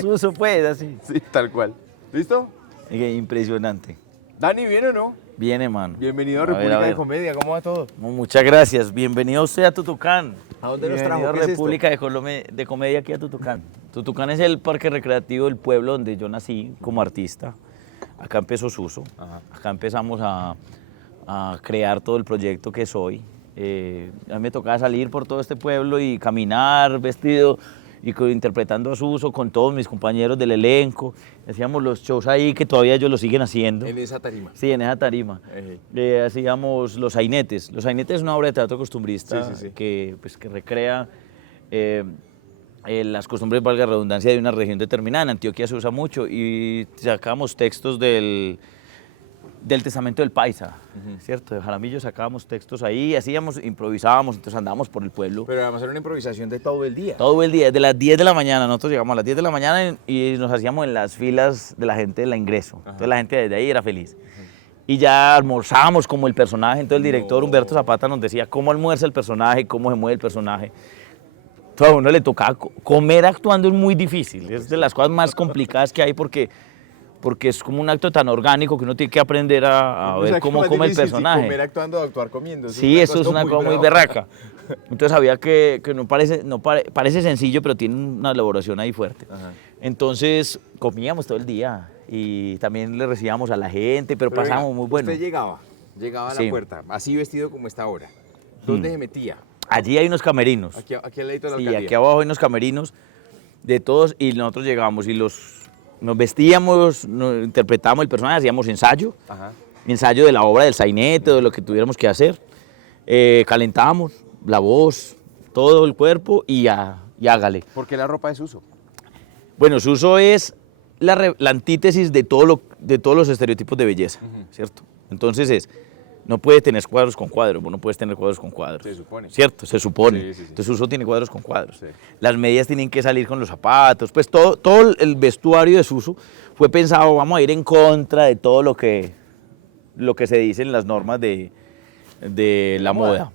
Suso, pues, así. Sí, tal cual. ¿Listo? Impresionante. Dani, ¿viene o no? Bien, hermano. Bienvenido a ver, República a de ver. Comedia, ¿cómo va todo? Muchas gracias. Bienvenido usted a Tutucán. ¿A dónde nos trajo? Bienvenido a ¿Qué es esto? República de Comedia aquí a Tutucán. Tutucán es el parque recreativo del pueblo donde yo nací como artista. Acá empezó Suso. Ajá. Acá empezamos a crear todo el proyecto que soy. A mí me tocaba salir por todo este pueblo y caminar vestido y interpretando a Suso con todos mis compañeros del elenco. Hacíamos los shows ahí que todavía ellos lo siguen haciendo. En esa tarima. Sí, en esa tarima. Hacíamos Los Sainetes. Los Sainetes es una obra de teatro costumbrista Sí. que recrea las costumbres, valga la redundancia, de una región determinada. En Antioquia se usa mucho y sacábamos textos del Testamento del Paisa, ¿cierto? De Jaramillo sacábamos textos ahí, hacíamos, improvisábamos, entonces andábamos por el pueblo. Pero además era una improvisación de todo el día. Todo el día, desde las 10 de la mañana, nosotros llegamos a las 10 de la mañana y nos hacíamos en las filas de la gente de la ingreso. Entonces la gente desde ahí era feliz. Y ya almorzábamos como el personaje, entonces el director Humberto Zapata nos decía cómo almuerza el personaje, cómo se mueve el personaje. Entonces a uno le tocaba comer actuando, es muy difícil, es de las cosas más complicadas que hay porque es como un acto tan orgánico que uno tiene que aprender a ver cómo come el personaje. Comer actuando o actuar comiendo. Sí, eso es una cosa muy berraca. Entonces había que parece sencillo, pero tiene una elaboración ahí fuerte. Ajá. Entonces comíamos todo el día y también le recibíamos a la gente, pero Pero pasábamos venga, muy bueno. Usted llegaba a Sí. la puerta, así vestido como está ahora. ¿Dónde se metía? Allí hay unos camerinos. Aquí al ladito de la Sí, alcaldía. aquí abajo hay unos camerinos de todos y nosotros llegábamos y nos vestíamos, interpretábamos el personaje, hacíamos ensayo. Ajá. Ensayo de la obra del sainete, de lo que tuviéramos que hacer. Calentábamos la voz, todo el cuerpo y hágale. ¿Por qué la ropa es uso? Bueno, Suso es la antítesis de todos los estereotipos de belleza, ¿cierto? Entonces no puede tener cuadros con cuadros, vos no puedes tener cuadros con cuadros. Se supone. ¿Cierto? Se supone. Sí. Entonces Suso tiene cuadros con cuadros. Sí. Las medias tienen que salir con los zapatos, pues todo el vestuario de Suso fue pensado, vamos a ir en contra de todo lo que se dice en las normas de la moda.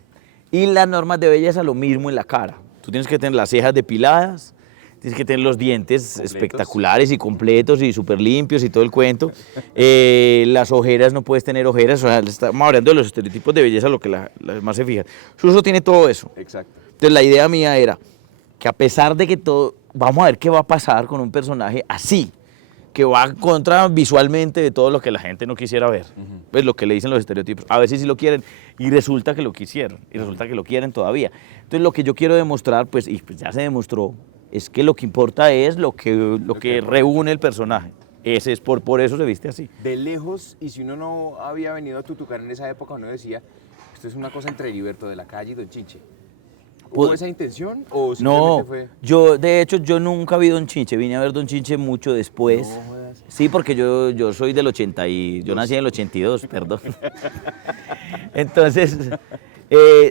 Y las normas de belleza, lo mismo en la cara. Tú tienes que tener las cejas depiladas, tienes que tener los dientes completos, espectaculares y completos y súper limpios y todo el cuento. Las ojeras, no puedes tener ojeras. O sea, estamos hablando de los estereotipos de belleza, lo que la más se fija. Suso tiene todo eso. Exacto. Entonces la idea mía era que a pesar de que todo, vamos a ver qué va a pasar con un personaje así, que va contra visualmente de todo lo que la gente no quisiera ver. Pues lo que le dicen los estereotipos. A veces sí lo quieren y resulta que lo quisieron y resulta que lo quieren todavía. Entonces lo que yo quiero demostrar, pues ya se demostró, es que lo que importa es lo que reúne el personaje. Ese es por eso se viste así. De lejos, y si uno no había venido a Tutucán en esa época, uno decía, esto es una cosa entre Heriberto de la Calle y Don Chinche. ¿Hubo esa intención o simplemente No, fue...? de hecho, yo nunca vi Don Chinche, vine a ver Don Chinche mucho después. No jodas. Sí, porque yo soy del 80 y yo nací en el 82, perdón. Entonces,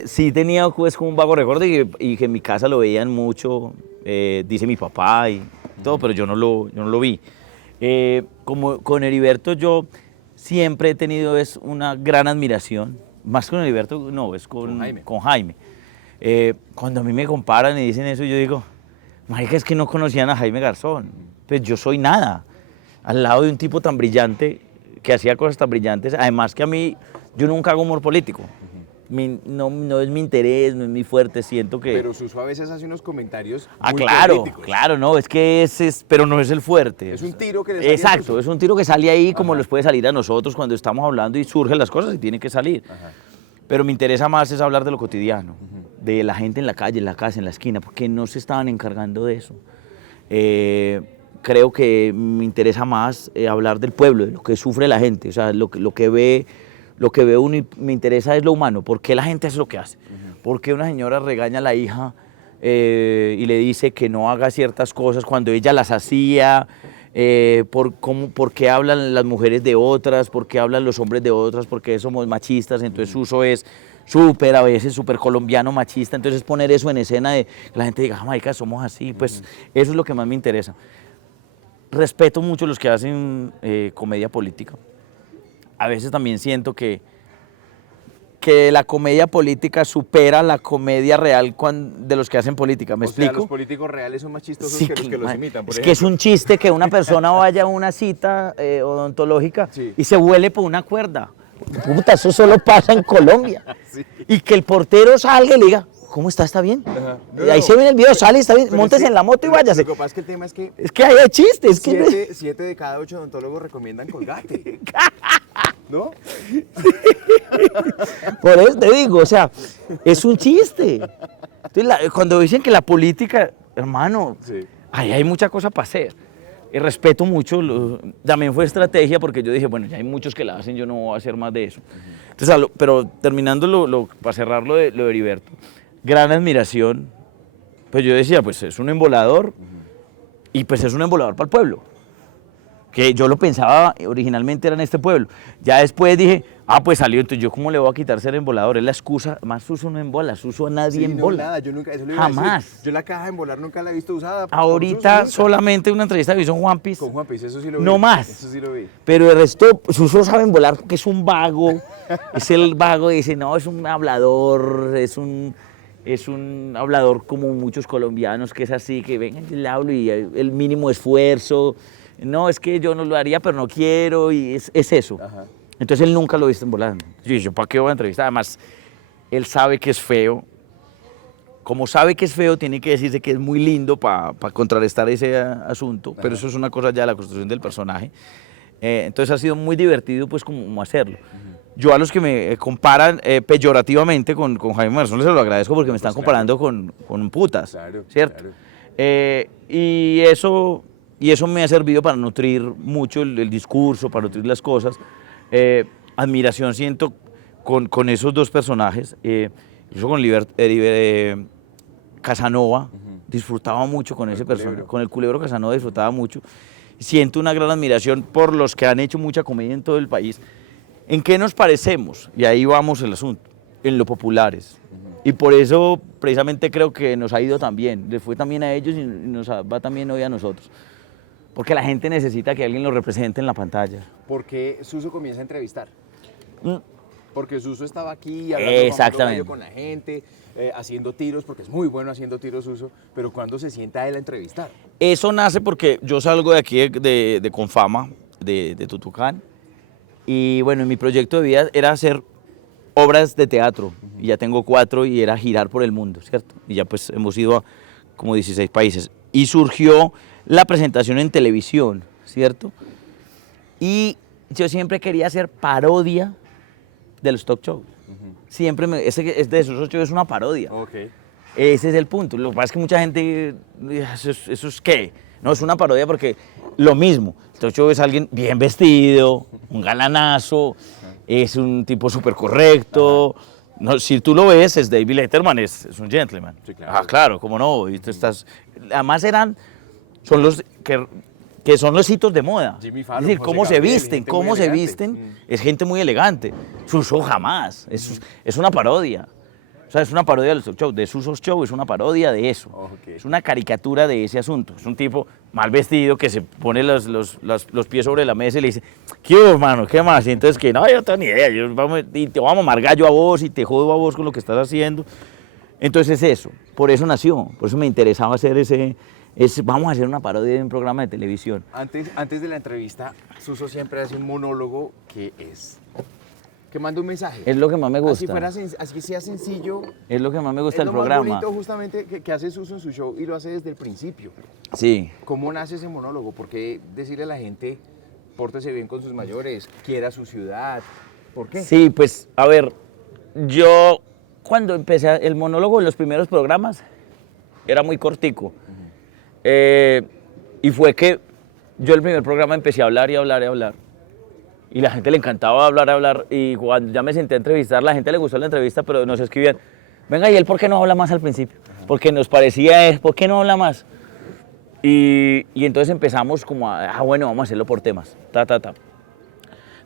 sí tenía pues como un vago recuerdo y que en mi casa lo veían mucho, dice mi papá y todo, pero yo no lo vi. Como con Heriberto yo siempre he tenido una gran admiración, más con Heriberto, no, es con Jaime. Cuando a mí me comparan y dicen eso, yo digo, marica, es que no conocían a Jaime Garzón, pues yo soy nada, al lado de un tipo tan brillante, que hacía cosas tan brillantes, además que a mí, yo nunca hago humor político, no es mi interés, no es mi fuerte, siento que... Pero Suso a veces hace unos comentarios muy claro, políticos. claro, no, es que pero no es el fuerte. Es un tiro que le sale a Exacto, Suso. es un tiro que sale ahí como Ajá. les puede salir a nosotros cuando estamos hablando y surgen las cosas y tiene que salir. Ajá. Pero me interesa más es hablar de lo cotidiano, de la gente en la calle, en la casa, en la esquina, porque no se estaban encargando de eso. Creo que me interesa más hablar del pueblo, de lo que sufre la gente, o sea, lo que ve uno y me interesa es lo humano, por qué la gente hace lo que hace, por qué una señora regaña a la hija y le dice que no haga ciertas cosas cuando ella las hacía, por qué hablan las mujeres de otras, por qué hablan los hombres de otras, por qué somos machistas, entonces Suso es a veces súper colombiano machista, entonces poner eso en escena de que la gente diga, marica, somos así, pues eso es lo que más me interesa. Respeto mucho los que hacen comedia política. A veces también siento que que la comedia política supera la comedia real de los que hacen política, ¿me O sea, explico? los políticos reales son más chistosos Sí, que los que los man, imitan, por es ejemplo. que es un chiste que una persona vaya a una cita odontológica Sí. y se vuele por una cuerda. Puta, eso solo pasa en Colombia. Sí. Y que el portero salga y le diga, ¿cómo está? ¿Está bien? Ajá. Y ahí se ve en el video, sale, está bien, Pero móntese es que en la moto y váyase. Lo que pasa es que el tema es que Es que ahí hay chistes. Que... 7 de cada 8 odontólogos recomiendan Colgate. ¿No? Por eso te digo, o sea, es un chiste. Entonces, cuando dicen que la política, hermano, Sí. ahí hay mucha cosa para hacer. Y respeto mucho, también fue estrategia porque yo dije, bueno, ya hay muchos que la hacen, yo no voy a hacer más de eso. Entonces, pero terminando para cerrar lo de Heriberto, gran admiración, pues yo decía, pues es un embolador y pues es un embolador para el pueblo. Que yo lo pensaba, originalmente era en este pueblo. Ya después dije, pues salió, entonces yo cómo le voy a quitar ser embolador, es la excusa, más Suso no embola, Suso a nadie Sí, no, embola. nada, yo nunca, eso lo iba a decir. Jamás. Yo la caja de embolar nunca la he visto usada. por Ahorita Suso, solamente una entrevista que hizo en Juan Piz, con Juan Piz, eso sí lo vi. no más. Eso sí lo vi. Pero el resto, Suso sabe embolar porque es un vago, es el vago y dice, no, es un hablador, es un hablador como muchos colombianos, que es así, que venga, yo le hablo y el mínimo esfuerzo, no, es que yo no lo haría, pero no quiero, y es eso. Ajá. Entonces él nunca lo he visto embolando. Yo dije, ¿para qué voy a entrevistar? Además, él sabe que es feo. Como sabe que es feo, tiene que decirse que es muy lindo para contrarrestar ese asunto, pero eso es una cosa ya de la construcción del personaje. Entonces ha sido muy divertido pues como hacerlo. Yo a los que me comparan peyorativamente con Jaime Marzón les lo agradezco porque me están comparando con putas, Claro, ¿cierto? claro. Y eso me ha servido para nutrir mucho el discurso, para nutrir las cosas. Admiración siento con esos dos personajes, incluso con Casanova, disfrutaba mucho con ese personaje, con el Culebro Casanova disfrutaba mucho. Siento una gran admiración por los que han hecho mucha comedia en todo el país. ¿En qué nos parecemos? Y ahí vamos el asunto, en lo populares. Y por eso precisamente creo que nos ha ido tan bien, les fue también a ellos y nos va también hoy a nosotros. Porque la gente necesita que alguien lo represente en la pantalla. ¿Por qué Suso comienza a entrevistar? Mm. Porque Suso estaba aquí hablando Exactamente. con la gente, haciendo tiros, porque es muy bueno haciendo tiros Suso, pero ¿cuándo se sienta él a entrevistar? Eso nace porque yo salgo de aquí de Confama, de Tutucán, y bueno, mi proyecto de vida era hacer obras de teatro, y ya tengo 4 y era girar por el mundo, ¿cierto? Y ya pues hemos ido a como 16 países. Y surgió la presentación en televisión, ¿cierto? Y yo siempre quería hacer parodia de los talk shows. Siempre ese de esos shows es una parodia. Ok. Ese es el punto. Lo que pasa es que mucha gente, ¿eso es qué? No, es una parodia porque lo mismo. El talk show es alguien bien vestido, un galanazo, es un tipo súper correcto. No, si tú lo ves, es David Letterman, es un gentleman. Sí, claro. Ah, claro, cómo no. Y tú estás, además son los que son los hitos de moda. Jimmy Es Fallon, decir, José cómo se Gabriel, visten, gente muy cómo se elegante. visten, es gente muy elegante. Suso jamás, es una parodia. O sea, es una parodia de los shows, de Suso's Show, es una parodia de eso. Ok. Es una caricatura de ese asunto. Es un tipo mal vestido que se pone los pies sobre la mesa y le dice, ¿qué hubo, hermano? ¿Qué más? Y entonces que no, yo no tengo ni idea, y te vamos a mamar gallo a vos y te jodo a vos con lo que estás haciendo. Entonces eso, por eso nació, por eso me interesaba hacer vamos a hacer una parodia de un programa de televisión. Antes de la entrevista, Suso siempre hace un monólogo que manda un mensaje. Es lo que más me gusta. Así sea sencillo. Es lo que más me gusta Es del lo más programa. bonito justamente que hace Suso en su show y lo hace desde el principio. Sí. ¿Cómo nace ese monólogo? ¿Por qué decirle a la gente, pórtese bien con sus mayores, quiera su ciudad? ¿Por qué? Sí, pues, a ver, yo cuando empecé el monólogo en los primeros programas era muy cortico. Y fue que yo el primer programa empecé a hablar y hablar y hablar. Y la gente le encantaba hablar. Y cuando ya me senté a entrevistar, la gente le gustó la entrevista, pero nos escribían, venga, ¿y él por qué no habla más al principio? Porque nos parecía, ¿por qué no habla más? Y entonces empezamos como bueno, vamos a hacerlo por temas.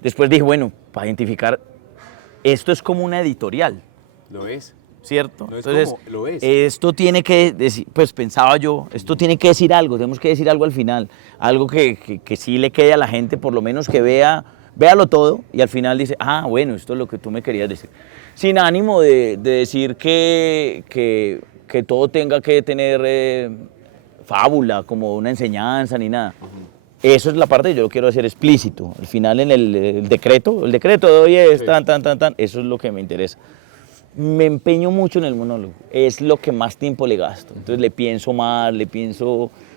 Después dije, bueno, para identificar, esto es como una editorial, Lo es. ¿cierto? No es Entonces, como, lo es. esto tiene que decir, pues pensaba yo, esto tiene que decir algo, tenemos que decir algo al final, algo que sí le quede a la gente, por lo menos que vea véalo todo y al final dice, ah, bueno, esto es lo que tú me querías decir. Sin ánimo de decir que todo tenga que tener fábula, como una enseñanza ni nada. Eso es la parte que yo lo quiero hacer explícito. Al final en el decreto de hoy es tan, eso es lo que me interesa. Me empeño mucho en el monólogo, es lo que más tiempo le gasto. Entonces le pienso más,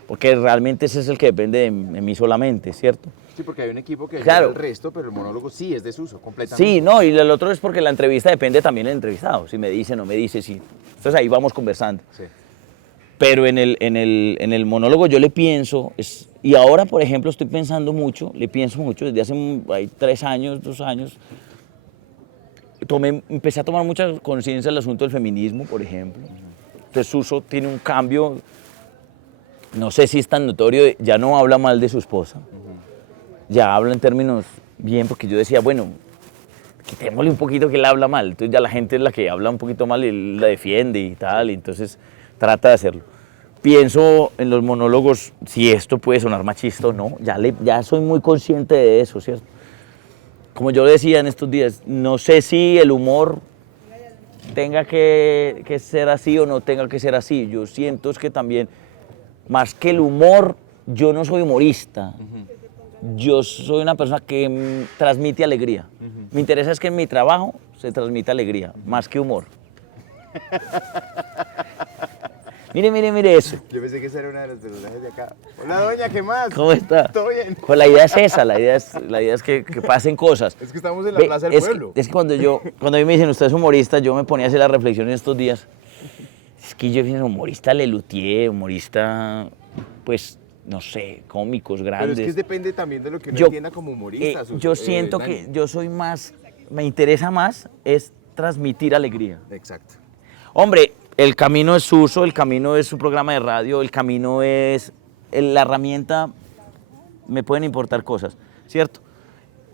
porque realmente ese es el que depende de mí solamente, ¿cierto? Sí, porque hay un equipo que Claro. ayuda al resto, pero el monólogo sí es desuso, completamente. Sí, no, y el otro es porque la entrevista depende también del entrevistado, si me dice, no me dice, sí. Entonces ahí vamos conversando. Sí. Pero en el monólogo yo le pienso, y ahora por ejemplo estoy pensando mucho, le pienso mucho, desde hace 3 años, 2 años, empecé a tomar mucha conciencia del asunto del feminismo, por ejemplo. Entonces Suso tiene un cambio, no sé si es tan notorio, ya no habla mal de su esposa, ya habla en términos bien, porque yo decía, bueno, quitémosle un poquito que él habla mal, entonces ya la gente es la que habla un poquito mal y él la defiende y tal, y entonces trata de hacerlo. Pienso en los monólogos, si esto puede sonar machista o no, ya soy muy consciente de eso, ¿cierto? Como yo decía en estos días, no sé si el humor tenga que ser así o no tenga que ser así. Yo siento es que también, más que el humor, yo no soy humorista. Yo soy una persona que transmite alegría. Me interesa es que en mi trabajo se transmite alegría, más que humor. Mire eso. Yo pensé que esa era una de los personajes de acá. Hola, doña, ¿qué más? ¿Cómo está? ¿Todo bien? Pues la idea es esa, la idea es que pasen cosas. Es que estamos en la Plaza del Pueblo. Es que cuando a mí me dicen, usted es humorista, yo me ponía a hacer la reflexión en estos días. Es que yo soy humorista Lelutier, humorista, pues, no sé, cómicos grandes. Pero es que depende también de lo que uno Yo- entienda como humorista. yo siento Dani. que yo soy más, me interesa más es transmitir alegría. Exacto. Hombre, el camino es Suso, el camino es su programa de radio, el camino es la herramienta, me pueden importar cosas, ¿cierto?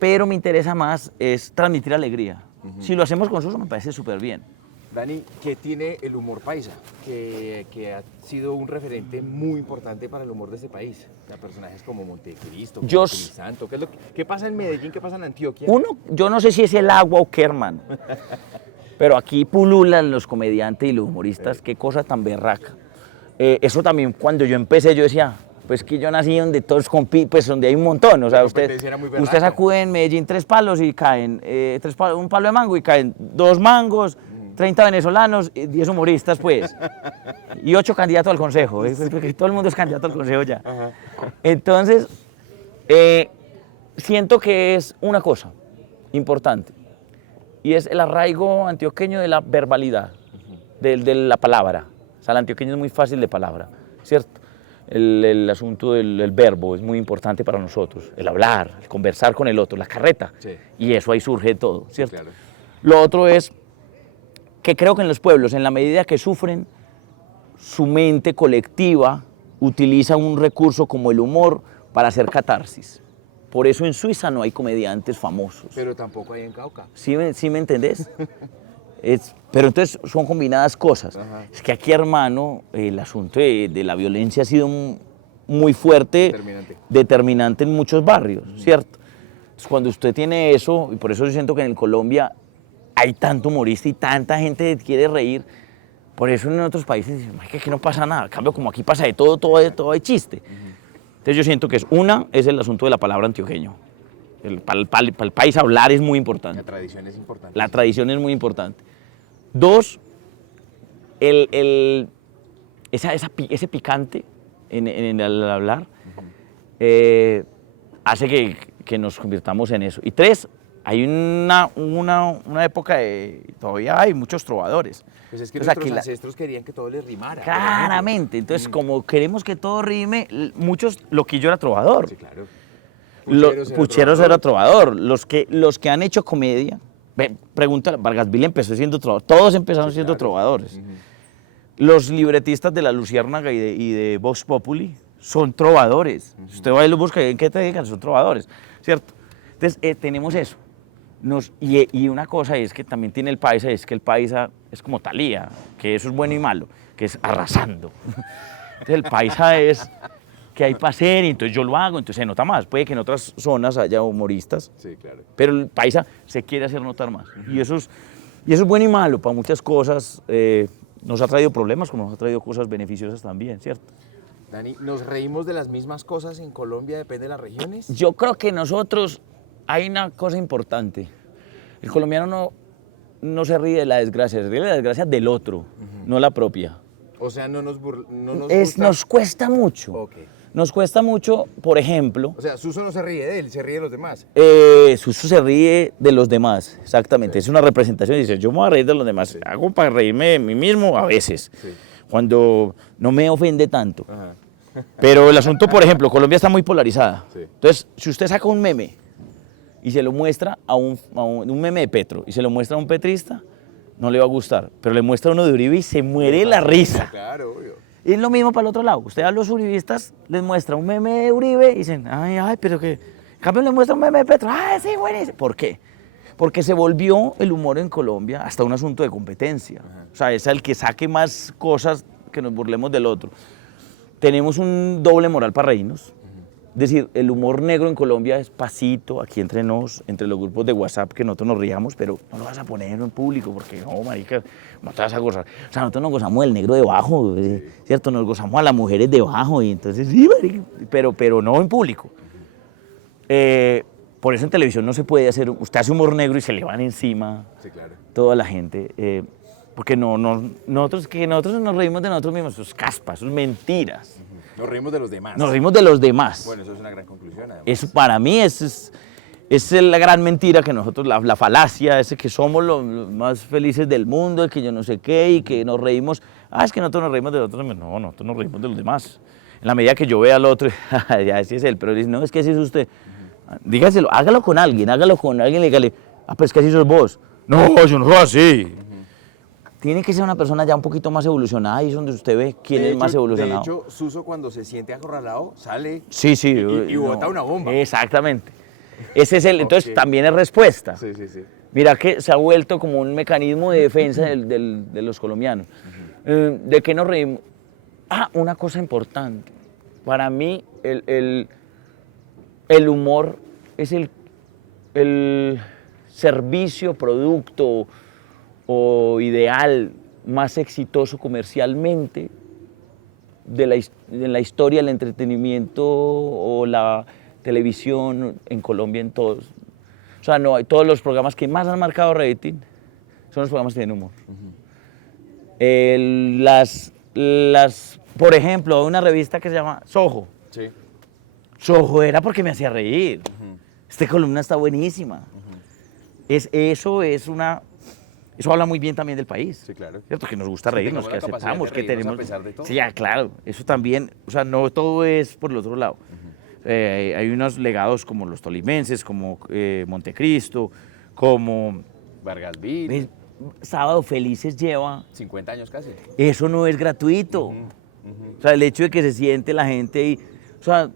Pero me interesa más es transmitir alegría. Si lo hacemos con Suso me parece súper bien. Dani, ¿qué tiene el humor paisa? Que ha sido un referente muy importante para el humor de este país. O sea, personajes como Montecristo, como Santo. ¿Qué pasa en Medellín? ¿Qué pasa en Antioquia? Yo no sé si es el agua o qué, hermano. Pero aquí pululan los comediantes y los humoristas, qué cosa tan berraca. Eso también, cuando yo empecé, yo decía, pues que yo nací donde todos compiten, pues donde hay un montón. O sea, usted sacude en Medellín 3 palos y caen, un palo de mango y caen 2 mangos, 30 venezolanos, 10 humoristas, pues. Y 8 candidatos al consejo, porque todo el mundo es candidato al consejo ya. Ajá. Entonces, siento que es una cosa importante. Y es el arraigo antioqueño de la verbalidad, de la palabra. O sea, el antioqueño es muy fácil de palabra, ¿cierto? El asunto del verbo es muy importante para nosotros, el hablar, el conversar con el otro, la carreta. Sí. Y eso ahí surge todo, ¿cierto? Claro. Lo otro es que creo que en los pueblos, en la medida que sufren, su mente colectiva utiliza un recurso como el humor para hacer catarsis. Por eso en Suiza no hay comediantes famosos. Pero tampoco hay en Cauca. ¿Sí me entendés? Pero entonces son combinadas cosas. Ajá. Es que aquí, hermano, el asunto de la violencia ha sido muy fuerte, determinante en muchos barrios, ¿cierto? Entonces, cuando usted tiene eso, y por eso yo siento que en Colombia hay tanto humorista y tanta gente que quiere reír, por eso en otros países dicen, que aquí no pasa nada, en cambio como aquí pasa de todo hay chiste. Entonces yo siento que es el asunto de la palabra antioqueño. Para el país hablar es muy importante. La tradición es importante. La tradición es muy importante. 2, ese picante en el hablar hace que nos convirtamos en eso. Y 3, hay una época todavía hay muchos trovadores. Pues es que Entonces, nuestros ancestros querían que todo les rimara. Claramente, entonces como queremos que todo rime, muchos, Loquillo era trovador. Sí, claro. Pucheros era trovador. Los que han hecho comedia, pregúntale, Vargas Vila empezó siendo trovador, todos empezaron siendo trovadores. Los libretistas de La Luciérnaga y de Vox Populi son trovadores. Si usted va y los busca, ¿en qué te dedican? Son trovadores, ¿cierto? Entonces tenemos eso. Y una cosa es que también tiene el paisa, es que el paisa es como Thalía, que eso es bueno y malo, que es arrasando. Entonces el paisa es que hay para hacer, y entonces yo lo hago, entonces se nota más. Puede que en otras zonas haya humoristas, Sí, claro. pero el paisa se quiere hacer notar más. Y eso es bueno y malo para muchas cosas. Nos ha traído problemas, como nos ha traído cosas beneficiosas también, ¿cierto? Dani, ¿nos reímos de las mismas cosas en Colombia, depende de las regiones? Yo creo que nosotros, hay una cosa importante. El colombiano no se ríe de la desgracia, se ríe de la desgracia del otro, no la propia. O sea, no nos gusta. Nos cuesta mucho. Ok. Nos cuesta mucho, por ejemplo, O sea, Suso no se ríe de él, se ríe de los demás. Suso se ríe de los demás, exactamente. Es una representación, dice, yo me voy a reír de los demás. Sí. Hago para reírme de mí mismo a veces, Sí. cuando no me ofende tanto. Ajá. Pero el asunto, por ejemplo, Colombia está muy polarizada. Sí. Entonces, si usted saca un meme y se lo muestra a un meme de Petro y se lo muestra a un petrista, no le va a gustar. Pero le muestra uno de Uribe y se muere la risa. Claro, obvio. Y es lo mismo para el otro lado. Usted a los uribistas les muestra un meme de Uribe y dicen, ay, pero que... En cambio le muestra un meme de Petro, ay, sí, buenísimo. ¿Por qué? Porque se volvió el humor en Colombia hasta un asunto de competencia. O sea, es el que saque más cosas que nos burlemos del otro. Tenemos un doble moral para reírnos. Es decir, el humor negro en Colombia es pasito, aquí entre nos, entre los grupos de WhatsApp, que nosotros nos riamos, pero no lo vas a poner en público, porque no, marica, no te vas a gozar. O sea, nosotros nos gozamos del negro debajo, ¿cierto? Nos gozamos a las mujeres debajo, y entonces, sí, marica, pero no en público. Por eso en televisión no se puede hacer, usted hace humor negro y se le van encima Sí, claro. toda la gente, porque nosotros nos reímos de nosotros mismos, eso es caspa, eso es mentiras. Nos reímos de los demás. Nos reímos de los demás. Bueno, eso es una gran conclusión, además. Eso para mí es la gran mentira que nosotros, la falacia, ese que somos los más felices del mundo, que yo no sé qué, y que nos reímos. Es que nosotros nos reímos de otros. No, nosotros nos reímos de los demás. En la medida que yo vea al otro, ya ese es él, pero dice, no, es que así es usted. Dígaselo, hágalo con alguien, dígale, pero es que así sos vos. No, yo no soy así. Tiene que ser una persona ya un poquito más evolucionada y es donde usted ve quién es más evolucionado. De hecho, Suso cuando se siente acorralado sale Sí. y bota una bomba. Exactamente. Ese es entonces también es respuesta. Sí. Mira que se ha vuelto como un mecanismo de defensa de los colombianos. ¿De qué nos reímos? Una cosa importante. Para mí el humor es el servicio, producto o ideal más exitoso comercialmente de la historia del entretenimiento o la televisión en Colombia en todos. O sea, no hay todos los programas que más han marcado rating son los programas que tienen humor. Por ejemplo, una revista que se llama Soho. Sí. Soho era porque me hacía reír. Esta columna está buenísima. Eso habla muy bien también del país. Sí, claro. ¿Cierto? Que nos gusta reírnos, que tengamos la capacidad aceptamos, de que reírnos tenemos... a pesar de todo. Sí, claro. Eso también, o sea, no todo es por el otro lado. Hay unos legados como los tolimenses, como Montecristo, como... Vargasville, Sábado Felices lleva... 50 años casi. Eso no es gratuito. O sea, el hecho de que se siente la gente y... O sea,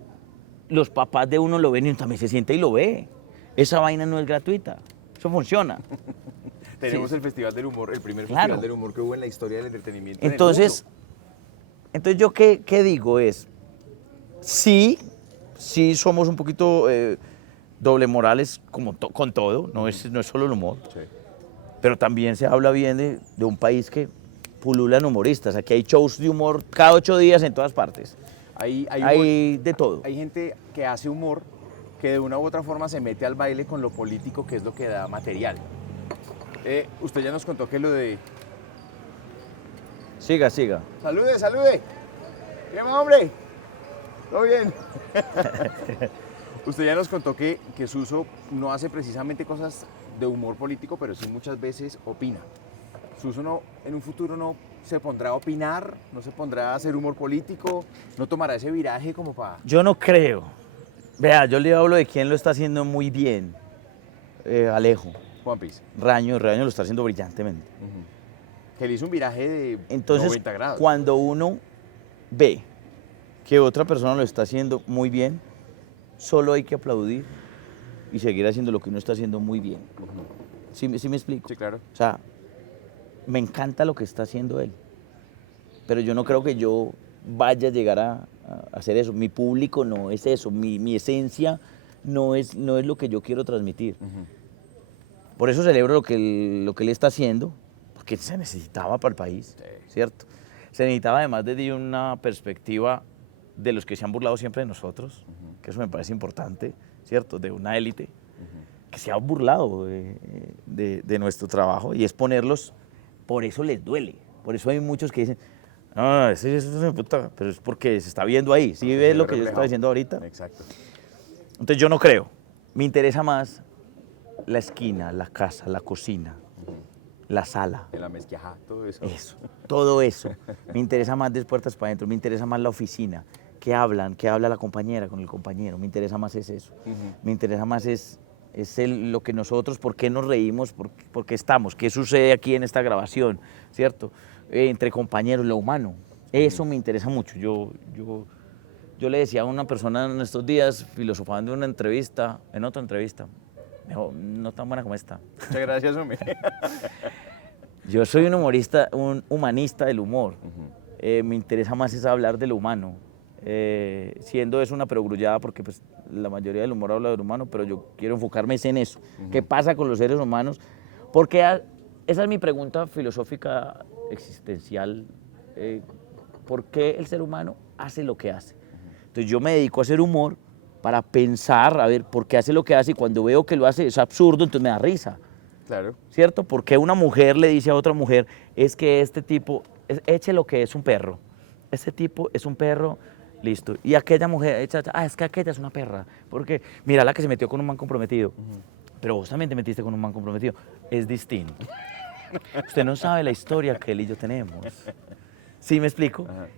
los papás de uno lo ven y también se siente y lo ve. Esa vaina no es gratuita. Eso funciona. Tenemos el Festival del Humor, el primer Claro. Festival del Humor que hubo en la historia del entretenimiento. Entonces yo qué digo es, sí somos un poquito doble morales como con todo, no es solo el humor, Sí. pero también se habla bien de un país que pululan humoristas. Aquí hay shows de humor cada 8 días en todas partes. Hay de todo. Hay gente que hace humor que de una u otra forma se mete al baile con lo político, que es lo que da material. Usted ya nos contó que lo de... Siga. ¡Salude! ¿Qué más, hombre? ¿Todo bien? Usted ya nos contó que Suso no hace precisamente cosas de humor político, pero sí muchas veces opina. Suso en un futuro no se pondrá a opinar, no se pondrá a hacer humor político, no tomará ese viraje como para... Yo no creo. Vea, yo le hablo de quién lo está haciendo muy bien. Alejo. Juan Piz. Raño lo está haciendo brillantemente. Que le hizo un viraje de Entonces, 90 grados. cuando uno ve que otra persona lo está haciendo muy bien, solo hay que aplaudir y seguir haciendo lo que uno está haciendo muy bien. ¿Sí me explico? Sí, claro. O sea, me encanta lo que está haciendo él, pero yo no creo que yo vaya a llegar a hacer eso. Mi público no es eso, mi esencia no es lo que yo quiero transmitir. Por eso celebro lo que él está haciendo, porque se necesitaba para el país, ¿cierto? Se necesitaba además desde una perspectiva de los que se han burlado siempre de nosotros, que eso me parece importante, ¿cierto? De una élite que se ha burlado de nuestro trabajo y es ponerlos, por eso les duele. Por eso hay muchos que dicen, no, ese es una puta, pero es porque se está viendo ahí. ¿Sí ves lo que yo estaba diciendo ahorita? Exacto. Entonces yo no creo. Me interesa más la esquina, la casa, la cocina, la sala. En la mezquiajá, todo eso. Eso, todo eso. Me interesa más de puertas para adentro, me interesa más la oficina. ¿Qué hablan? ¿Qué habla la compañera con el compañero? Me interesa más es eso. Me interesa más es lo que nosotros, por qué nos reímos, por qué estamos, qué sucede aquí en esta grabación, ¿cierto? Entre compañeros, lo humano. Eso me interesa mucho. Yo le decía a una persona en estos días, filosofando en una entrevista, en otra entrevista, me dijo, no tan buena como esta. Muchas gracias, hombre. Yo soy un humorista, un humanista del humor. Me interesa más es hablar de lo humano. Siendo eso una perogrullada, porque pues, la mayoría del humor habla del humano, pero yo quiero enfocarme en eso. ¿Qué pasa con los seres humanos? Porque esa es mi pregunta filosófica existencial. ¿Por qué el ser humano hace lo que hace? Entonces yo me dedico a hacer humor para pensar, a ver, por qué hace lo que hace, y cuando veo que lo hace es absurdo, entonces me da risa. Claro. ¿Cierto? Porque una mujer le dice a otra mujer, es que este tipo, eche lo que es un perro. Este tipo es un perro, listo. Y aquella mujer, es que aquella es una perra. Porque mira la que se metió con un man comprometido. Pero vos también te metiste con un man comprometido. Es distinto. Usted no sabe la historia que él y yo tenemos. ¿Sí me explico? Ajá.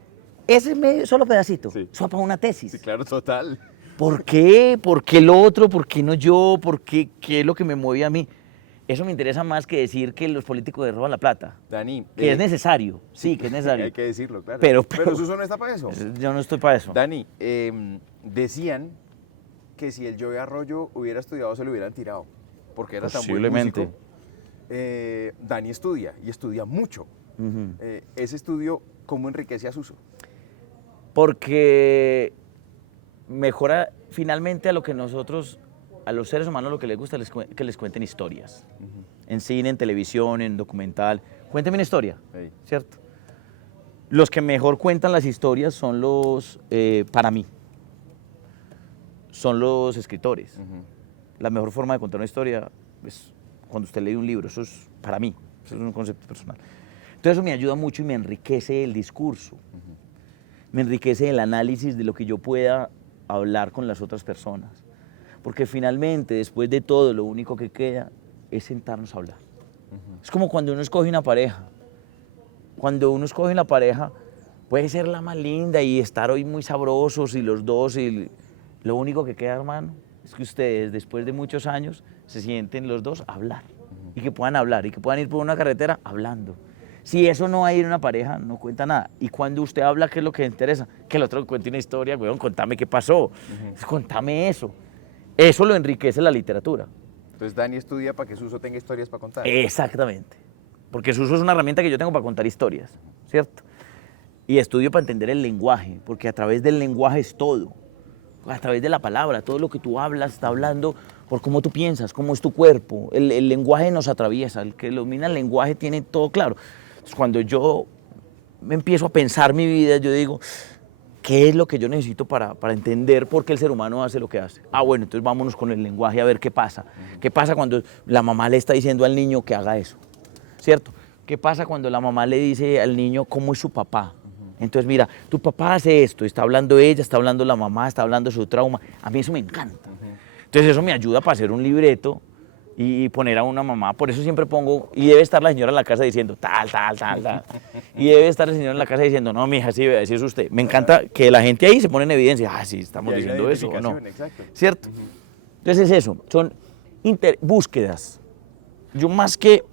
Ese solo pedacito, Sí. eso va para una tesis. Sí, claro, total. ¿Por qué? ¿Por qué el otro? ¿Por qué no yo? ¿Por qué? ¿Qué es lo que me mueve a mí? Eso me interesa más que decir que los políticos le roban la plata. Dani. Que es necesario, sí, que es necesario. Hay que decirlo, claro. Pero Suso no está para eso. Yo no estoy para eso. Dani, decían que si el Joey Arroyo hubiera estudiado se lo hubieran tirado, porque era tan buen Posiblemente. músico. Dani estudia, y estudia mucho. Ese estudio, ¿cómo enriquece a Suso? Porque mejora finalmente a lo que nosotros, a los seres humanos lo que les gusta es que les cuenten historias. En cine, en televisión, en documental. Cuénteme una historia, ¿cierto? Los que mejor cuentan las historias son los, para mí, son los escritores. La mejor forma de contar una historia es cuando usted lee un libro, eso es para mí, eso es un concepto personal. Entonces eso me ayuda mucho y me enriquece el discurso, me enriquece el análisis de lo que yo pueda hablar con las otras personas. Porque finalmente, después de todo, lo único que queda es sentarnos a hablar. Es como cuando uno escoge una pareja. Cuando uno escoge una pareja, puede ser la más linda y estar hoy muy sabrosos y los dos, y lo único que queda, hermano, es que ustedes, después de muchos años, se sienten los dos a hablar. Y que puedan hablar, y que puedan ir por una carretera hablando. Si eso no hay en una pareja, no cuenta nada. Y cuando usted habla, ¿qué es lo que le interesa? Que el otro cuente una historia, weón, contame qué pasó. Contame eso. Eso lo enriquece la literatura. Entonces Dani estudia para que Suso tenga historias para contar. Exactamente. Porque Suso es una herramienta que yo tengo para contar historias, ¿cierto? Y estudio para entender el lenguaje, porque a través del lenguaje es todo. A través de la palabra, todo lo que tú hablas está hablando por cómo tú piensas, cómo es tu cuerpo. El lenguaje nos atraviesa, el que domina el lenguaje tiene todo claro. Entonces, cuando yo me empiezo a pensar mi vida, yo digo, ¿qué es lo que yo necesito para entender por qué el ser humano hace lo que hace? Ah, bueno, entonces vámonos con el lenguaje a ver qué pasa. ¿Qué pasa cuando la mamá le está diciendo al niño que haga eso? ¿Cierto? ¿Qué pasa cuando la mamá le dice al niño cómo es su papá? Entonces, mira, tu papá hace esto, está hablando ella, está hablando la mamá, está hablando su trauma. A mí eso me encanta. Entonces eso me ayuda para hacer un libreto y poner a una mamá. Por eso siempre pongo, y debe estar la señora en la casa diciendo tal. Y debe estar el señor en la casa diciendo, no, mija, sí, así es usted. Me encanta que la gente ahí se pone en evidencia. Ah, sí, estamos diciendo eso o no. Exacto. ¿Cierto? Entonces es eso, son búsquedas. Yo más que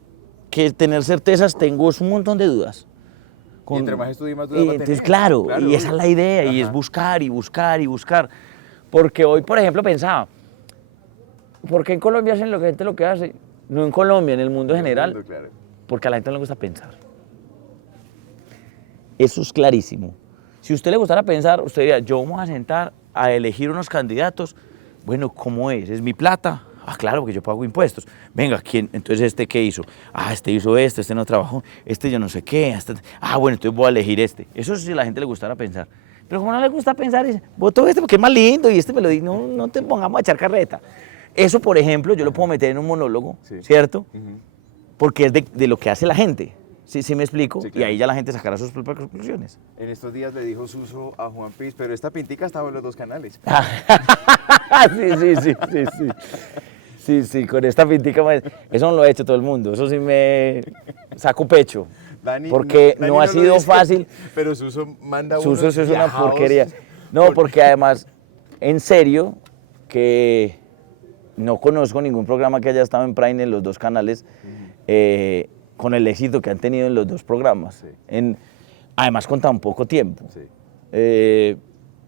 tener certezas, tengo un montón de dudas. Y entre más estudio, más dudas va a tener. Entonces, claro, y esa es la idea, y es buscar y buscar y buscar. Porque hoy, por ejemplo, pensaba, ¿por qué en Colombia hacen lo que hace? No en Colombia, en el mundo general. Porque a la gente no le gusta pensar. Eso es clarísimo. Si a usted le gustara pensar, usted diría, yo me voy a sentar a elegir unos candidatos. Bueno, ¿cómo es? ¿Es mi plata? Ah, claro, porque yo pago impuestos. Venga, ¿quién? Entonces, ¿este qué hizo? Ah, este hizo esto, este no trabajó, este yo no sé qué. Ah, bueno, entonces voy a elegir este. Eso sí, si a la gente le gustara pensar. Pero como no le gusta pensar, dice, voto este porque es más lindo y este me lo dice, no, no te pongamos a echar carreta. Eso, por ejemplo, yo lo puedo meter en un monólogo, sí. ¿cierto? Porque es de lo que hace la gente. ¿Sí me explico? Sí, Y claro. ahí ya la gente sacará sus propias conclusiones. En estos días le dijo Suso a Juan Piz, pero esta pintica estaba en los 2 canales. Sí, con esta pintica, eso no lo ha hecho todo el mundo, eso sí me saco pecho, Dani, porque Dani no ha lo sido dice, fácil. Pero Suso manda Suso, unos eso es una viajados. porquería. No, porque además, en serio, que no conozco ningún programa que haya estado en Prime en los 2 canales, con el éxito que han tenido en los 2 programas. Sí. Además, con tan poco tiempo. Sí.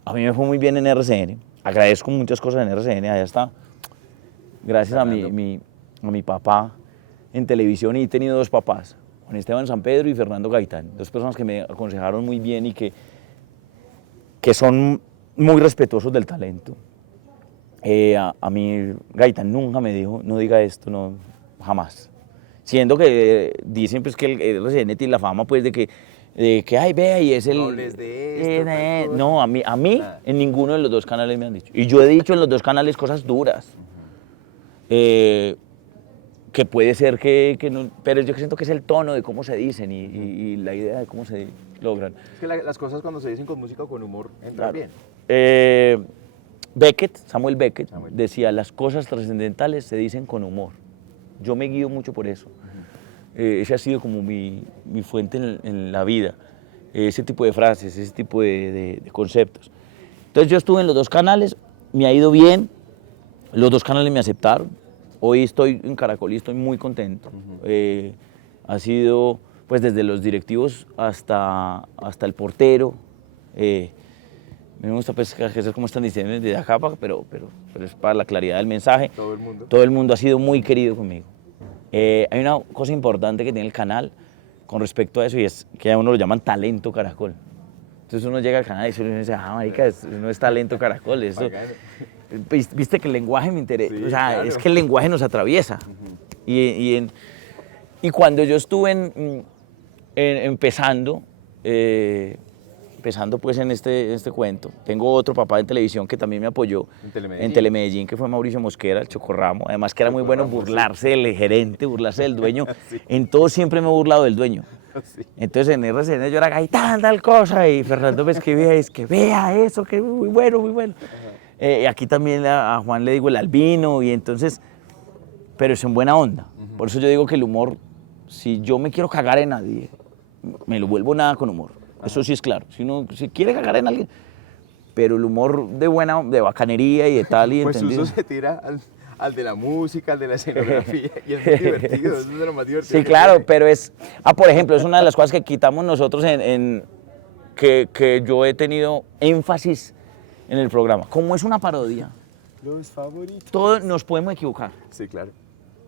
A mí me fue muy bien en RCN, agradezco muchas cosas en RCN, allá está. Gracias a mi papá en televisión, y he tenido 2 papás, Juan Esteban San Pedro y Fernando Gaitán, 2 personas que me aconsejaron muy bien y que son muy respetuosos del talento. A mí Gaitán nunca me dijo, no diga esto, no, jamás. Siendo que dicen pues que el RCN tiene la fama pues de que ay, vea, y es el... No hables de esto, tal cosa. no, a mí en ninguno de los 2 canales me han dicho. Y yo he dicho en los 2 canales cosas duras. Que puede ser que no, pero yo siento que es el tono de cómo se dicen y la idea de cómo se logran. Es que las cosas cuando se dicen con música o con humor entran bien. Samuel Beckett decía, las cosas trascendentales se dicen con humor. Yo me guío mucho por eso. Ese ha sido como mi fuente en la vida. Ese tipo de frases, ese tipo de conceptos. Entonces yo estuve en los 2 canales, me ha ido bien, los 2 canales me aceptaron. Hoy estoy en Caracol y estoy muy contento. Ha sido pues desde los directivos hasta el portero. Me gusta pues que es como están diciendo desde acá, pero es para la claridad del mensaje. Todo el mundo ha sido muy querido conmigo. Hay una cosa importante que tiene el canal con respecto a eso, y es que a uno lo llaman talento Caracol. Entonces uno llega al canal y uno dice, marica, no es talento Caracol. Eso, viste que el lenguaje me interesa, Sí, o sea, claro. es que el lenguaje nos atraviesa. Y cuando yo estuve empezando pues en este cuento, tengo otro papá en televisión que también me apoyó en Telemedellín, que fue Mauricio Mosquera, el Chocorramo, además que era muy bueno burlarse del gerente, burlarse del dueño. Sí. En todo siempre me he burlado del dueño. Sí. Entonces en RCN yo era Gaitán, tal cosa, y Fernando me escribía, es que vea eso, que muy bueno, muy bueno. Aquí también a Juan le digo el albino, y entonces, pero es en buena onda. Por eso yo digo que el humor, si yo me quiero cagar en nadie, me lo vuelvo nada con humor. Eso sí es claro. Si quiere cagar en alguien, pero el humor de bacanería y de tal y Pues entendido. Suso se tira al de la música, al de la escenografía, y es muy divertido, eso es de lo más divertido. Sí, que claro, tiene. pero por ejemplo, es una de las cosas que quitamos nosotros que yo he tenido énfasis en el programa. Como es una parodia, Los favoritos. todos nos podemos equivocar. Sí, claro.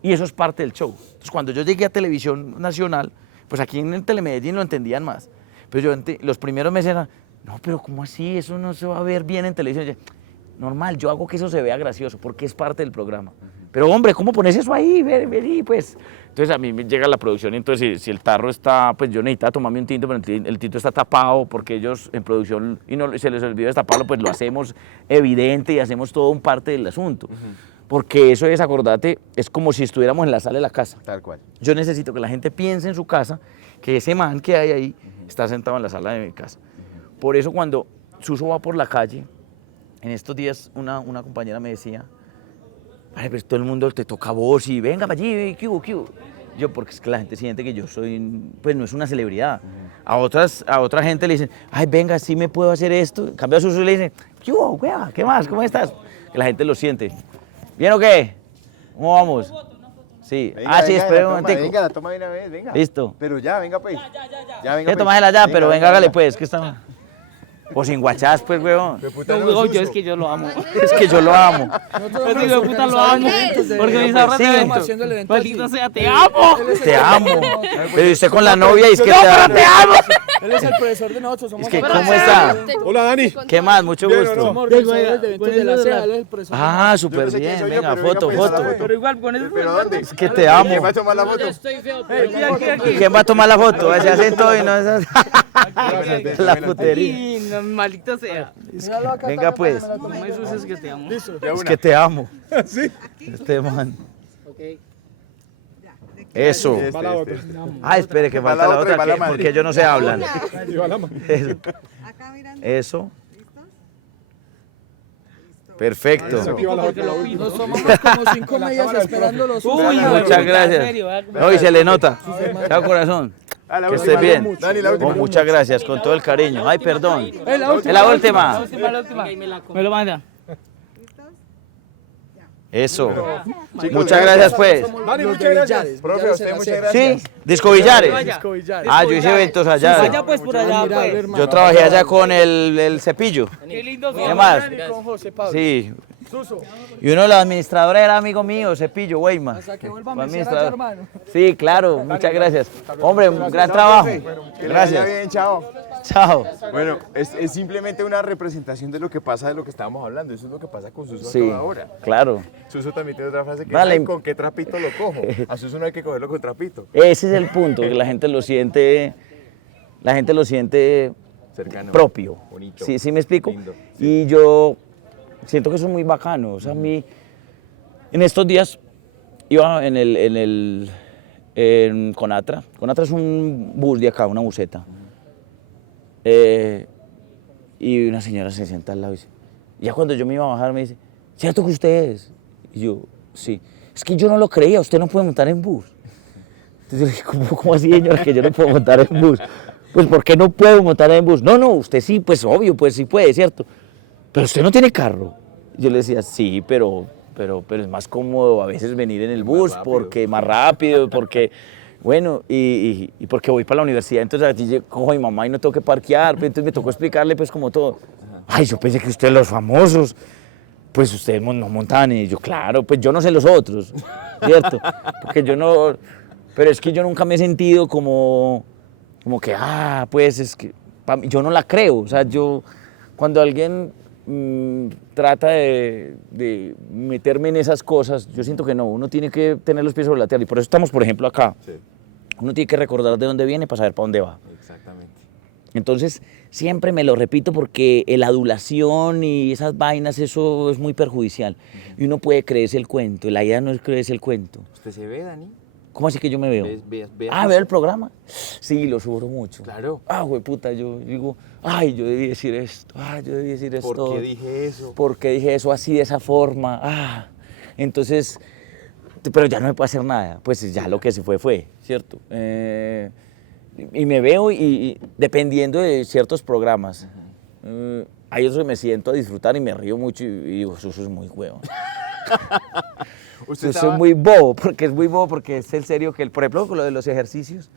Y eso es parte del show. Entonces, cuando yo llegué a Televisión Nacional, pues aquí en el Telemedellín lo entendían más. Pero los primeros meses eran, no, pero ¿cómo así? Eso no se va a ver bien en televisión. Yo, normal, yo hago que eso se vea gracioso, porque es parte del programa. Pero hombre, ¿cómo pones eso ahí? Vení, pues. Entonces a mí me llega la producción y entonces si el tarro está, pues yo necesitaba tomarme un tinto, pero el tinto está tapado porque ellos en producción y no se les olvidó destaparlo, pues lo hacemos evidente y hacemos todo un parte del asunto. Porque eso es, acordate, es como si estuviéramos en la sala de la casa. Tal cual. Yo necesito que la gente piense en su casa que ese man que hay ahí está sentado en la sala de mi casa. Por eso cuando Suso va por la calle, en estos días una compañera me decía, ay, pues todo el mundo te toca a vos y venga para allí, ¿qué hubo, qué hubo? Yo, porque es que la gente siente que yo soy, pues no es una celebridad. A otra gente le dicen, ay, venga, sí me puedo hacer esto. En cambio a Suso le dicen, ¿qué hubo, wea? ¿Qué más? ¿Cómo estás? Que la gente lo siente. ¿Bien o qué? ¿Cómo vamos? Sí. Venga, Sí, venga, espera un la toma, momentico. venga, la toma de una vez, venga. Listo. Pero ya, venga pues. Ya, venga. Tomásela ya, pero venga, hágale pues, que está... O sin guachás, pues, huevón. Puta, No, no, huevón, Suso. es que yo lo amo. Es que yo lo amo. Yo digo, puta, lo amo. Porque me hizo Sí. Maldita sea, te amo. Te amo. Pero usted con la novia y es que No, pero te amo. Él es el profesor de nosotros, somos Es que, Pero ¿cómo te está? amo. Hola, Dani. ¿Qué más? Mucho Bien, ¿o gusto. no? Somos profesores de eventos de la CEA, él es el profesor. Ah, Yo súper no sé quién bien. soy yo, Venga, pero foto, venga, pues, foto. la foto. Pero igual, con eso. ¿Pero dónde? Es que te amo. ¿Quién va a tomar la foto? Estoy feo. Aquí. ¿Quién va a tomar la foto? Ese acento y no esas. La putería. Y no, maldita sea. Míralo acá, Venga, acá, pues. acá, acá, No acá. me suces que te amo. Es que te amo. Sí. Este man. Ok. Eso. Va la otra. Ah, espere, que Va falta la la otra y otra, va la que- madre. porque ellos no se hablan. Sí, va la mano. Eso. Acá mirando. Eso. ¿Listos? Perfecto. Aquí va la otra. Nos tomamos como 5 medias esperando los Uy, Muchas en gracias. serio, No, y se le nota. Chao, corazón. Ah, la Que última. estés bien. Dani, la última. Oh, muchas gracias, con todo el cariño. Ay, perdón. la última. Es la última. La última. Me lo manda. ¿Listos? Eso. Muchas gracias, pues. Dani, Los muchas de gracias. Villares, Profe, a Villares usted en la muchas CEA. gracias. Sí, Disco Villares. Disco Villares. Ah, yo hice eventos allá. Allá pues por allá Admirable, pues. hermano. Yo trabajé allá con el cepillo. Qué lindo ¿Qué más? Con José Pablo. Sí. Suso, Y uno de los administradores era amigo mío, Cepillo, Weimar. hasta que vuelva a Fue mencionar a tu hermano. Sí, claro, muchas gracias. Hombre, un gran trabajo. Que le vaya Gracias. bien, chao. Chao. Bueno, es simplemente una representación de lo que pasa, de lo que estábamos hablando. Eso es lo que pasa con Suso a Sí, toda hora. claro. Suso también tiene otra frase que Dale. es, ¿con qué trapito lo cojo? A Suso no hay que cogerlo con trapito. Ese es el punto, que la gente lo siente Cercano. propio. Bonito. ¿Sí, sí me explico? Lindo. Y yo siento que eso es muy bacano. O sea, a mí, en estos días iba en Conatra. Conatra es un bus de acá, una buseta. Y una señora se sienta al lado y dice, ya cuando yo me iba a bajar me dice, ¿cierto que usted es? Y yo, sí. Es que yo no lo creía, usted no puede montar en bus. Entonces yo le dije, ¿cómo así, señora, que yo no puedo montar en bus? Pues, ¿por qué no puedo montar en bus? No, usted sí, pues obvio, pues sí puede, ¿cierto? Pero usted no tiene carro. Y yo le decía, sí, pero es más cómodo a veces venir en el bus, rápido. porque más rápido, porque, bueno, y porque voy para la universidad, entonces a ti cojo a mi mamá y no tengo que parquear, pues, entonces me tocó explicarle pues como todo. Ay, yo pensé que ustedes los famosos, pues ustedes no montaban, y yo, claro, pues yo no sé los otros, ¿cierto? Porque yo no, pero es que yo nunca me he sentido como que, pues es que, yo no la creo, o sea, yo, cuando alguien trata de meterme en esas cosas, yo siento que no, uno tiene que tener los pies sobre la tierra, y por eso estamos, por ejemplo, acá. Sí, Uno tiene que recordar de dónde viene para saber para dónde va. exactamente. Entonces, siempre me lo repito porque la adulación y esas vainas, eso es muy perjudicial. Y uno puede creerse el cuento, y la idea no es creerse el cuento. ¿Usted se ve, Dani? ¿Cómo así que yo me veo? ¿Ves ¿Veo el programa? Sí, lo sufro mucho. Claro. Puta, yo digo, yo debí decir esto, yo debí decir esto. ¿Por qué dije eso? ¿Por qué dije eso así, de esa forma? Entonces, pero ya no me puedo hacer nada, pues ya lo que se fue, ¿cierto? Y me veo y dependiendo de ciertos programas, hay otros que me siento a disfrutar y me río mucho y digo, eso es muy huevo. Usted Eso estaba- es muy bobo, porque es en serio que, por ejemplo, con lo de los ejercicios,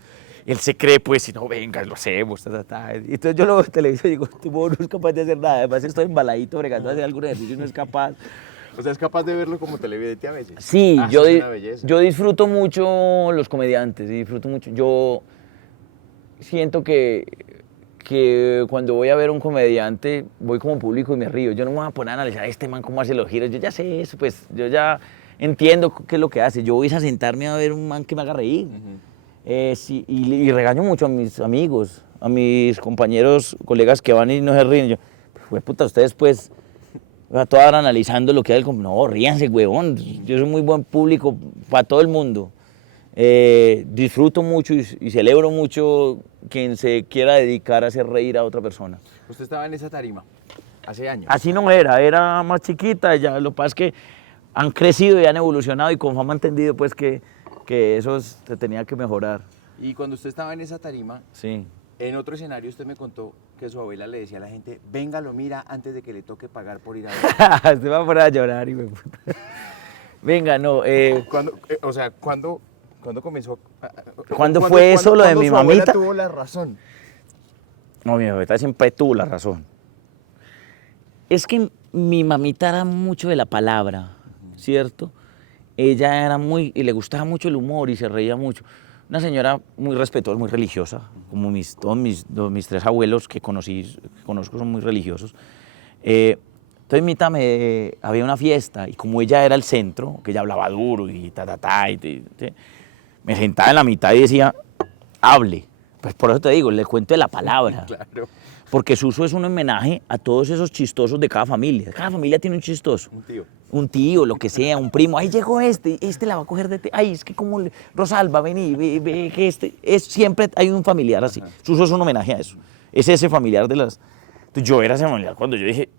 él se cree, pues, si no, venga, lo hacemos, Y entonces yo lo veo en televisión y digo, tú no es capaz de hacer nada, además estoy embaladito bregando a hacer algún ejercicio y no es capaz. O sea, es capaz de verlo como televidente a veces. Sí, Eso es una belleza. yo disfruto mucho los comediantes, yo siento que cuando voy a ver un comediante, voy como público y me río, yo no me voy a poner a analizar a este man cómo hace los giros, yo ya sé eso, pues, yo ya entiendo qué es lo que hace, yo voy a sentarme a ver un man que me haga reír. Sí, y regaño mucho a mis amigos, a mis compañeros, colegas que van y no se ríen. Yo, pues puta, ustedes pues, a toda hora analizando lo que hay, no, ríanse, huevón. Yo soy muy buen público para todo el mundo. Disfruto mucho y celebro mucho quien se quiera dedicar a hacer reír a otra persona. Usted estaba en esa tarima hace años. Así no era más chiquita, ya lo que pasa es que han crecido y han evolucionado y con fama han entendido pues que eso se tenía que mejorar. Y cuando usted estaba en esa tarima, Sí. en otro escenario usted me contó que su abuela le decía a la gente, venga, lo mira antes de que le toque pagar por ir a ver. Usted va a poner a llorar, hijo de puta. Venga, no. ¿Cuándo comenzó? ¿Cuándo fue eso, lo de mi su abuela mamita? tuvo la razón? No, mi abuela siempre tuvo la razón. Es que mi mamita era mucho de la palabra, ¿cierto? Ella era muy, y le gustaba mucho el humor y se reía mucho. Una señora muy respetuosa, muy religiosa, como todos mis tres abuelos que conozco son muy religiosos. Entonces había una fiesta y como ella era el centro, que ella hablaba duro y me sentaba en la mitad y decía, hable. Pues por eso te digo, le cuento de la palabra. Claro. Porque Suso es un homenaje a todos esos chistosos de cada familia. Cada familia tiene un chistoso. Un tío, lo que sea, un primo. Ahí llegó este la va a coger de... Ay, es que como... Rosalba, vení, ve que siempre hay un familiar así. Suso es un homenaje a eso. Es ese familiar de las... Entonces, yo era ese familiar cuando yo dije,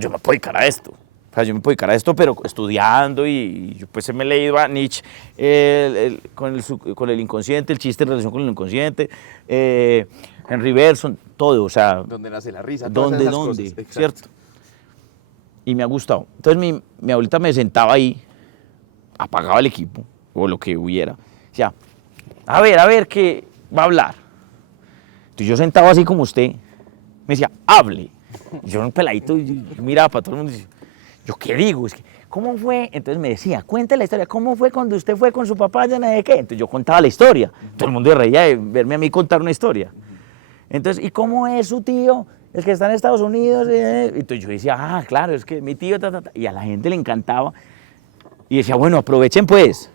yo me puedo dedicar a esto. O sea, yo me puedo dedicar a esto, pero estudiando y yo pues me he leído a Nietzsche con el inconsciente, el chiste en relación con el inconsciente, Henry Bergson, todo, o sea... Donde nace la risa, ¿Dónde? ¿Cierto? Y me ha gustado. Entonces mi abuelita me sentaba ahí, apagaba el equipo, o lo que hubiera. Decía, a ver, ¿qué va a hablar? Entonces yo sentaba así como usted, me decía, hable. Y yo un peladito, y miraba para todo el mundo y decía, ¿yo qué digo? Es que, ¿cómo fue? Entonces me decía, cuente la historia, ¿cómo fue cuando usted fue con su papá? Ya no sé qué. Entonces yo contaba la historia. Todo el mundo se reía de verme a mí contar una historia. Entonces, ¿y cómo es su tío? El que está en Estados Unidos. Entonces yo decía, claro, es que mi tío, y a la gente le encantaba. Y decía, bueno, aprovechen pues.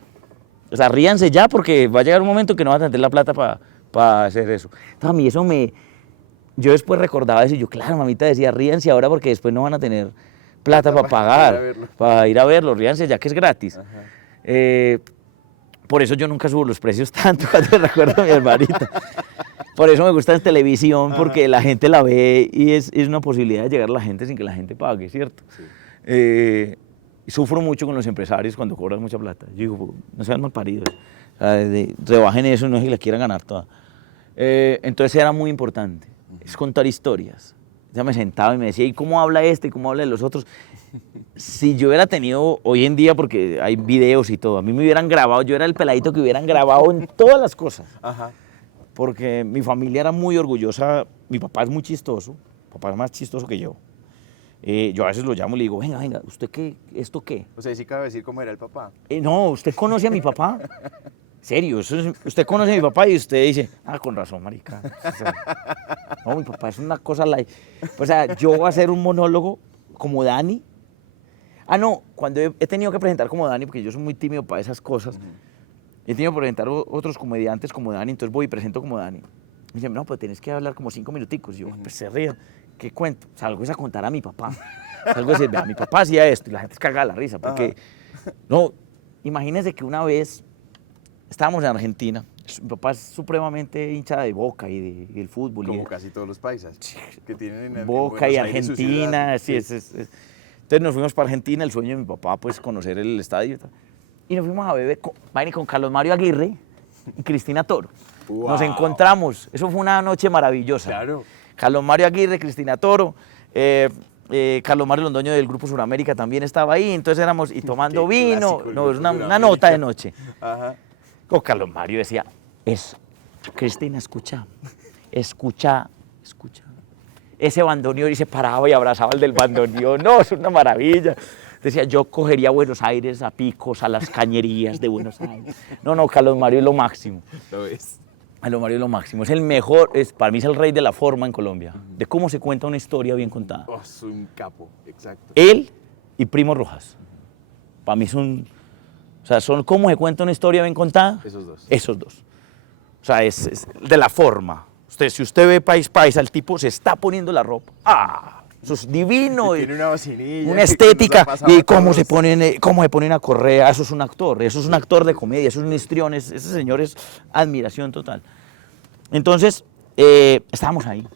O sea, ríanse ya porque va a llegar un momento que no va a tener la plata para hacer eso. Entonces a mí yo después recordaba eso y yo, claro, mamita decía, ríanse ahora porque después no van a tener plata para pagar, para ir a verlo, ríanse ya que es gratis. Por eso yo nunca subo los precios tanto cuando recuerdo a mi hermanita. Por eso me gusta en televisión, porque la gente la ve y es una posibilidad de llegar a la gente sin que la gente pague, ¿cierto? Sí. Sufro mucho con los empresarios cuando cobran mucha plata. Yo digo, no sean mal paridos, o sea, rebajen eso, no es que la quieran ganar toda. Entonces era muy importante, es contar historias. Ya me sentaba y me decía, ¿y cómo habla este? ¿Y cómo habla de los otros? Si yo hubiera tenido hoy en día, porque hay videos y todo, a mí me hubieran grabado, yo era el peladito que hubieran grabado en todas las cosas. Ajá. Porque mi familia era muy orgullosa, mi papá es muy chistoso, mi papá es más chistoso que yo. Yo a veces lo llamo y le digo, venga, ¿usted qué? ¿Esto qué? O sea, sí cabe decir cómo era el papá. No, ¿usted conoce a mi papá? Serio, usted conoce a mi papá y usted dice, con razón, marica. O sea, no, mi papá es una cosa... O sea, yo voy a hacer un monólogo como Dani. No, cuando he tenido que presentar como Dani, porque yo soy muy tímido para esas cosas, he tenido que presentar otros comediantes como Dani, entonces voy y presento como Dani. Me dicen, no, pues tienes que hablar como 5 minuticos. Y yo, pues se ríen. ¿Qué cuento? Salgo a contar a mi papá. Salgo a decir, vea, mi papá hacía esto, y la gente se caga de la risa, porque... No, imagínense que una vez estábamos en Argentina, mi papá es supremamente hincha de Boca y del fútbol. Como casi todos los paisas que tienen en Boca y Argentina, sí. Entonces nos fuimos para Argentina, el sueño de mi papá, pues conocer el estadio. Y nos fuimos a beber con Carlos Mario Aguirre y Cristina Toro. Wow. Nos encontramos, eso fue una noche maravillosa. Claro. Carlos Mario Aguirre, Cristina Toro, Carlos Mario Londoño del Grupo Suramérica también estaba ahí, entonces éramos y tomando vino, no, es una nota de noche. Ajá. Con Carlos Mario decía, Cristina, escucha. Ese bandoneón, y se paraba y abrazaba al del bandoneón, no, es una maravilla. Decía, yo cogería a Buenos Aires a picos, a las cañerías de Buenos Aires. No, Carlos Mario es lo máximo. Lo es. Carlos Mario es lo máximo, es el mejor, para mí es el rey de la forma en Colombia, de cómo se cuenta una historia bien contada. Es un capo, exacto. Él y Primo Rojas, para mí son cómo se cuenta una historia bien contada. Esos dos. O sea, es de la forma. Si usted ve País Paisa, el tipo se está poniendo la ropa. Eso es divino. Tiene una vacinilla. Una estética. Y cómo se ponen a correr. Eso es un actor de comedia, eso es un histrión. Ese señor es admiración total. Entonces, estábamos ahí.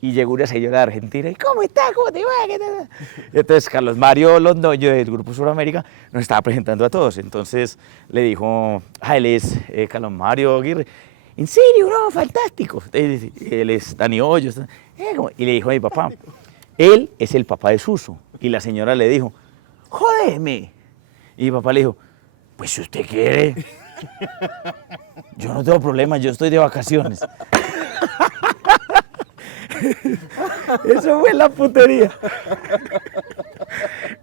Y llegó una señora de Argentina. ¿Y cómo está? ¿Cómo te va? Entonces, Carlos Mario Londoño del Grupo Suramérica nos estaba presentando a todos. Entonces, le dijo, él es Carlos Mario Aguirre. ¿En serio? No, fantástico. Él es Dani Hoyos. Y le dijo a mi papá, él es el papá de Suso. Y la señora le dijo, jódeme. Y mi papá le dijo, pues si usted quiere, yo no tengo problema, yo estoy de vacaciones. Eso fue la putería.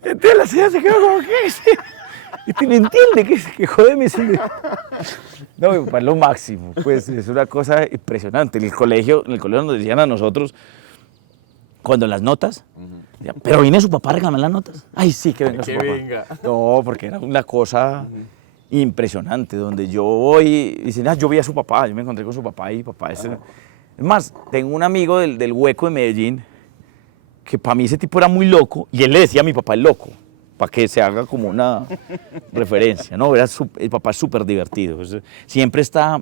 Entonces la señora se quedó como, ¿qué es? Y tú no entiende que jódeme. No, mi papá es lo máximo, pues es una cosa impresionante. En el colegio nos decían a nosotros, cuando las notas, decían, pero viene su papá a reclamar las notas. Ay, sí, que venga su papá. venga. No, porque era una cosa impresionante, donde yo voy y dicen, yo vi a su papá, yo me encontré con su papá y papá es más, tengo un amigo del Hueco de Medellín, que para mí ese tipo era muy loco, y él le decía a mi papá el loco, para que se haga como una referencia, ¿no? El papá es súper divertido, siempre está,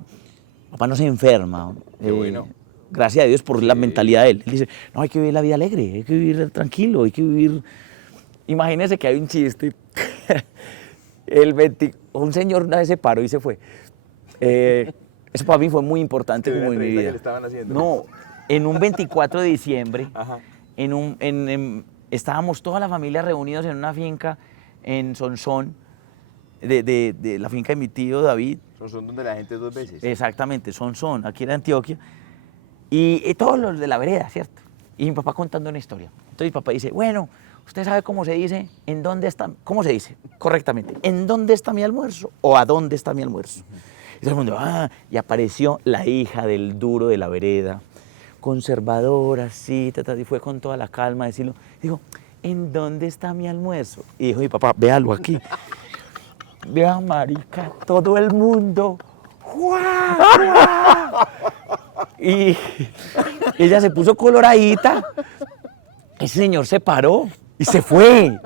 papá no se enferma. Qué bueno. Gracias a Dios por la mentalidad de él. Él dice, no, hay que vivir la vida alegre, hay que vivir tranquilo, hay que vivir... Imagínense que hay un chiste, un señor una vez se paró y se fue. Eso para mí fue muy importante como en mi vida. Que le estaban haciendo. No, en un 24 de diciembre, Ajá. estábamos toda la familia reunidos en una finca en Sonsón, de la finca de mi tío David. Son donde la gente es 2 veces. Exactamente, Sonsón, aquí en Antioquia. Y todos los de la vereda, ¿cierto? Y mi papá contando una historia. Entonces mi papá dice, bueno, ¿usted sabe cómo se dice? ¿En dónde está? ¿Cómo se dice? Correctamente. ¿En dónde está mi almuerzo? ¿O a dónde está mi almuerzo? Y todo el mundo, y apareció la hija del duro de la vereda, conservadora, así, y fue con toda la calma a decirlo. Dijo, ¿en dónde está mi almuerzo? Y dijo mi papá, véalo aquí. Vea, marica, todo el mundo. ¡Guau, guau! Y ella se puso coloradita. Ese señor se paró y se fue.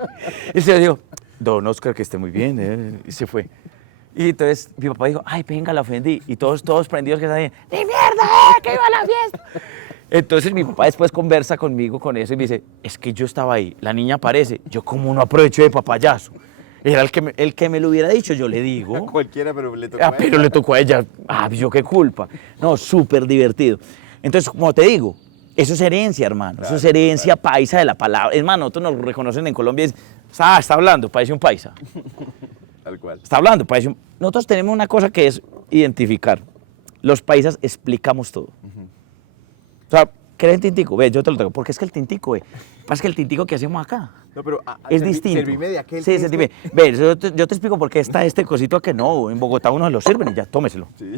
Y se dijo, don Oscar, que esté muy bien. Y se fue. Y entonces mi papá dijo, ay, venga, la ofendí. Y todos prendidos que estaban, ¡ni mierda, que iba a la fiesta! Entonces mi papá después conversa conmigo con eso y me dice, es que yo estaba ahí, la niña aparece, yo como no aprovecho de papayazo. Era el que me lo hubiera dicho, yo le digo. Cualquiera, pero le tocó a ella. Pero le tocó a ella. Yo qué culpa. No, súper divertido. Entonces, como te digo, eso es herencia, hermano. Claro, eso es herencia paisa de la palabra. Es más, nosotros nos reconocen en Colombia y dicen, está hablando, parece un paisa. Tal cual. Está hablando, parece un... Nosotros tenemos una cosa que es identificar. Los paisas explicamos todo. O sea, ¿qué es el tintico? Ve, yo te lo traigo. Porque es que el tintico, pasa que el tintico que hacemos acá No, pero es distinto. Servime de aquel. Sí, servime. Ve, yo te explico por qué está este cosito que no. En Bogotá uno se lo sirven y ya, tómeselo. Sí.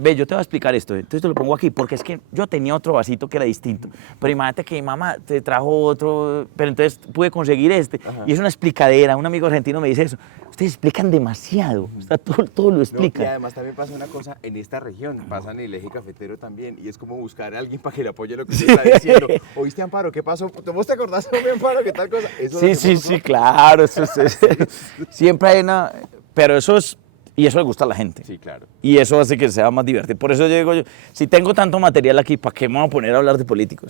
Ve, yo te voy a explicar esto. Entonces te lo pongo aquí porque es que yo tenía otro vasito que era distinto. Pero imagínate que mi mamá te trajo otro, pero entonces pude conseguir este. Ajá. Y es una explicadera. Un amigo argentino me dice eso. Ustedes explican demasiado. O sea, todo lo explican. No, y además también pasa una cosa en esta región. Pasa en el eje cafetero también. Y es como buscar a alguien para que le apoye lo que usted está diciendo. ¿Oíste, Amparo? ¿Qué pasó? ¿Vos te acordás de mi Amparo? ¿Qué tal cosa? Eso Sí, claro. Siempre hay una... Pero eso es... Y eso le gusta a la gente. Sí, claro. Y eso hace que sea más divertido. Por eso yo digo, si tengo tanto material aquí, ¿para qué me voy a poner a hablar de políticos?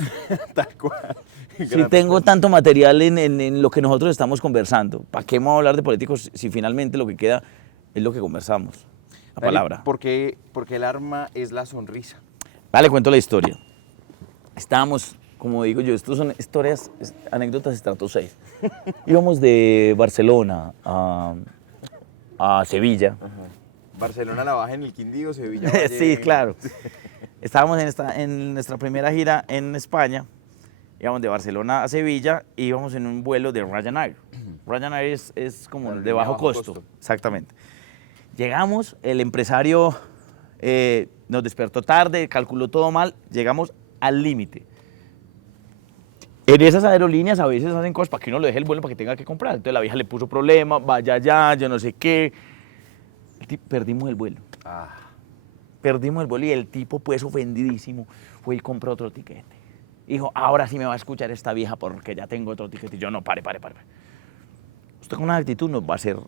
Tal cual. Si tengo tanto material en lo que nosotros estamos conversando, ¿para qué me voy a hablar de políticos si finalmente lo que queda es lo que conversamos? La palabra. Porque el arma es la sonrisa. Vale, cuento la historia. Estábamos, como digo yo, estos son historias, anécdotas estrato 6. Íbamos de Barcelona a Sevilla. Ajá. Barcelona la baja en el Quindío, Sevilla. Sí, claro. Estábamos en nuestra primera gira en España. Íbamos de Barcelona a Sevilla y íbamos en un vuelo de Ryanair. Ryanair es como de bajo costo. Exactamente. Llegamos, el empresario nos despertó tarde, calculó todo mal, llegamos al límite. En esas aerolíneas a veces hacen cosas para que uno le deje el vuelo para que tenga que comprar. Entonces la vieja le puso problema, vaya allá, yo no sé qué. Perdimos el vuelo. Perdimos el vuelo y el tipo, pues ofendidísimo, fue y compró otro tiquete. Dijo, ahora sí me va a escuchar esta vieja porque ya tengo otro tiquete. Y yo, no, pare. Usted con una actitud nos va a hacer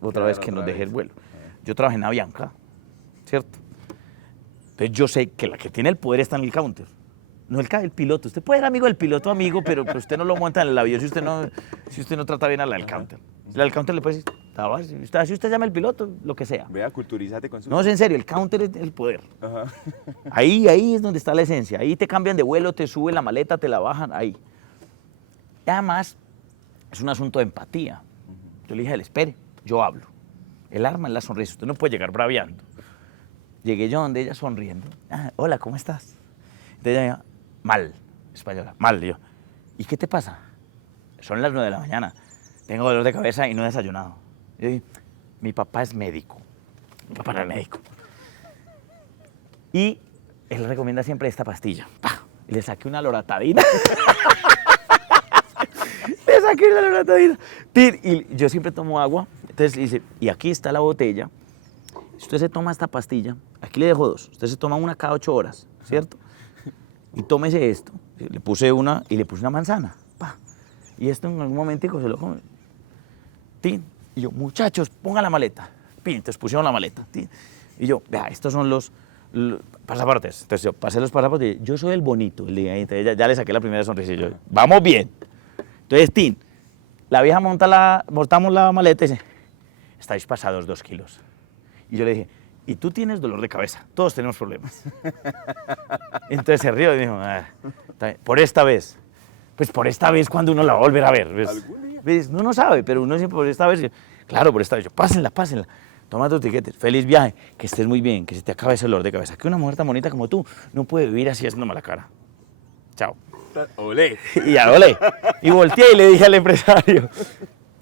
otra vez que nos deje el vuelo. Yo trabajé en Avianca, ¿cierto? Entonces yo sé que la que tiene el poder está en el counter. No el piloto. Usted puede ser amigo del piloto, pero usted no lo monta en el avión si usted no trata bien a la del counter. La del counter le puede decir, si usted llama al piloto, lo que sea. Vea, culturízate con su... No, es en serio, el counter es el poder. Ajá. Ahí es donde está la esencia. Ahí te cambian de vuelo, te suben la maleta, te la bajan, ahí. Y además, es un asunto de empatía. Yo le dije a él, espere, yo hablo. El arma es la sonrisa. Usted no puede llegar braviando. Llegué yo donde ella sonriendo. Hola, ¿cómo estás? Entonces ella me dijo, mal. española. Mal, yo. ¿Y qué te pasa? Son las 9 de la mañana. Tengo dolor de cabeza y no he desayunado. Yo dije, mi papá es médico. Mi papá no es médico. Y él recomienda siempre esta pastilla. ¡Pah! Y le saqué una loratadina. Le saqué una loratadina. Y yo siempre tomo agua. Entonces dice, y aquí está la botella. Si usted se toma esta pastilla, aquí le dejo 2. Usted se toma una cada 8 horas, ¿cierto? Y tómese esto. Le puse una y le puse una manzana. ¡Pah! Y esto en algún momentico se lo come. ¡Tin! Y yo, muchachos, pongan la maleta. ¡Pin! Entonces pusieron la maleta. ¡Tin! Y yo, vea, estos son los pasaportes. Entonces yo pasé los pasaportes y yo soy el bonito. Entonces ya le saqué la primera sonrisa y yo, vamos bien. Entonces, Tin, la vieja montamos la maleta y dice, estáis pasados 2 kilos. Y yo le dije, y tú tienes dolor de cabeza, todos tenemos problemas. Entonces se rió y dijo, por esta vez. Pues por esta vez, cuando uno la va a volver a ver. ¿Ves? Uno no sabe, pero uno siempre por esta vez. Claro, por esta vez. Yo, pásenla. Toma tus tiquetes. Feliz viaje. Que estés muy bien, que se te acabe ese dolor de cabeza. Que una mujer tan bonita como tú no puede vivir así haciendo mala cara. Chao. Olé. Y ya, olé. Y volteé y le dije al empresario,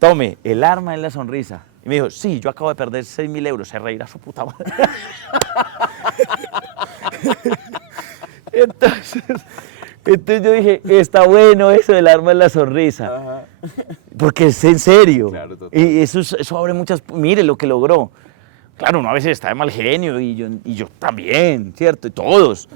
tome, el arma es la sonrisa. Y me dijo, sí, yo acabo de perder 6.000 euros. Se reirá su puta madre. Entonces yo dije, está bueno eso del arma en la sonrisa. Ajá. Porque es en serio. Claro, total. Y eso abre muchas... Mire lo que logró. Claro, uno a veces está de mal genio y yo también, ¿cierto? Y todos.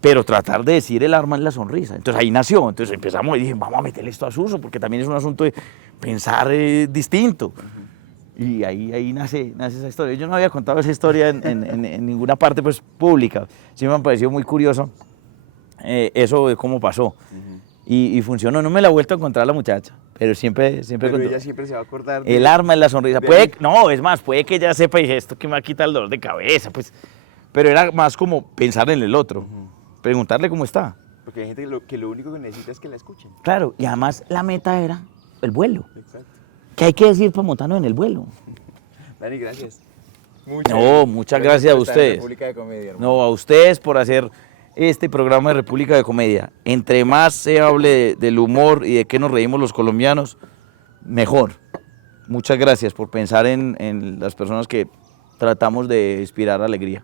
Pero tratar de decir el arma en la sonrisa. Entonces ahí nació. Entonces empezamos y dije, vamos a meterle esto a Suso, porque también es un asunto de pensar distinto. Y ahí nace esa historia. Yo no había contado esa historia en ninguna parte pues, pública. Sí me ha parecido muy curioso eso de cómo pasó. Y funcionó. No me la he vuelto a encontrar la muchacha, pero siempre Pero contó. ella siempre se va a acordar El arma en la sonrisa. de- No, es más, puede que ella sepa y dije, esto que me va a quitar el dolor de cabeza. Pues, pero era más como pensar en el otro, preguntarle cómo está. Porque hay gente que lo único que necesita es que la escuchen. Claro, y además la meta era el vuelo. Exacto. ¿Qué hay que decir para montarnos en el vuelo? Dani, gracias. No, muchas gracias a por estar en ustedes. República de Comedia, hermano. No, a ustedes por hacer este programa de República de Comedia. Entre más se hable del humor y de qué nos reímos los colombianos, mejor. Muchas gracias por pensar en las personas que tratamos de inspirar alegría.